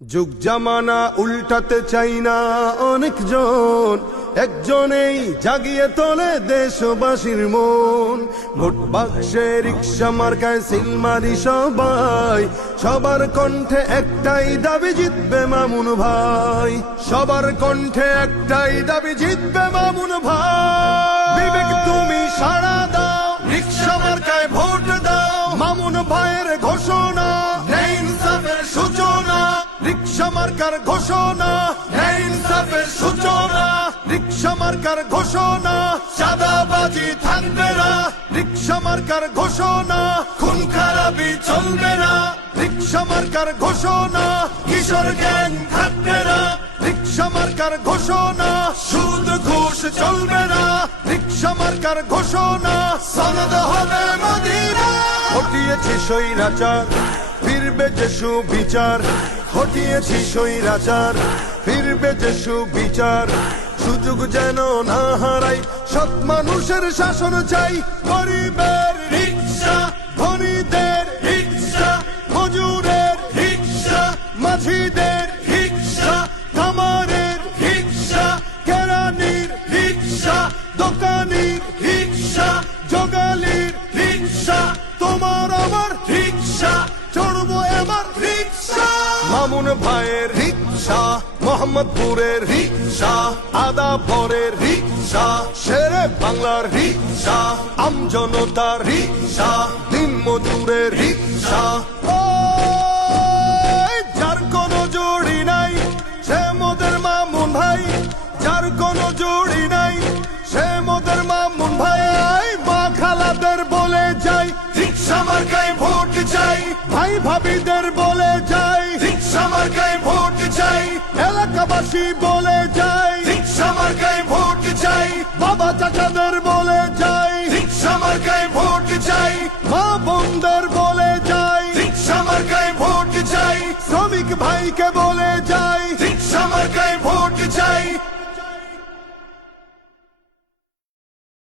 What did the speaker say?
যুগ জামানা উল্টাতে চাই না অনেকজন, একজনেই জাগিয়ে তোলে দেশবাসীর মন। ভোট বাক্সে রিক্সা মার্কায় সিল মারি সবাই, সবার কণ্ঠে একটাই দাবি জিতবে মামুন ভাই। সবার কণ্ঠে একটাই দাবি জিতবে মামুন ভাই। বিবেক তুমি সাড়া দাও, রিক্সা মার্কায় ভোট দাও। মামুন ভাইয়ের ঘোষণা, ন্যায় ইনসাফের সূচনা। রিক্সা মার্কার ঘোষণা, ন্যায় ইনসাফের সূচনা। রিক্সা মার্কার ঘোষণা, চাঁদাবাজি থাকবে না। রিক্সা মার্কার ঘোষণা, খুন খারাপি চলবে না। রিক্সা মার্কার ঘোষণা, কিশোর গ্যাং থাকবে না। রিক্সা মার্কার ঘোষণা, সুদ ঘুষ চলবে না। রিক্সা মার্কার ঘোষণা, সনদ হবে মদিনা। হটিয়েছি স্বৈরাচার, ফিরবে যে সুবিচার। হটিয়েছি স্বৈরাচার, ফিরবে যে সুবিচার। সুযোগ যেন না হারাই, সৎ মানুষের শাসন চাই। গরিবের রিক্সা, ধনীদের রিক্সা, মজুরের রিক্সা, মাঝিদের রিক্সা, কামারের রিক্সা, কেরানির রিক্সা, দোকানির রিক্সা, জোগালির রিক্সা। তোমার আমার রিক্সা, চড়বো এবার রিক্সা। মামুন ভাইয়ের রিক্সা, মোহাম্মদপুরের রিক্সা, আদাবরের রিক্সা, শেরে বাংলার রিক্সা, আমজনতার রিক্সা, দিন মজুরের রিক্সা। যার কোনো জুড়ি নাই সে মোদের মামুন ভাই। যার কোনো জুড়ি নাই সে মোদের মামুন ভাই। মা খালাদের বলে যাই, রিক্সা মার্কায় ভোট চাই। ভাই ভাবিদের বলে যাই, রিক্সা মার্কায় ভোট চাই। এলাকাবাসী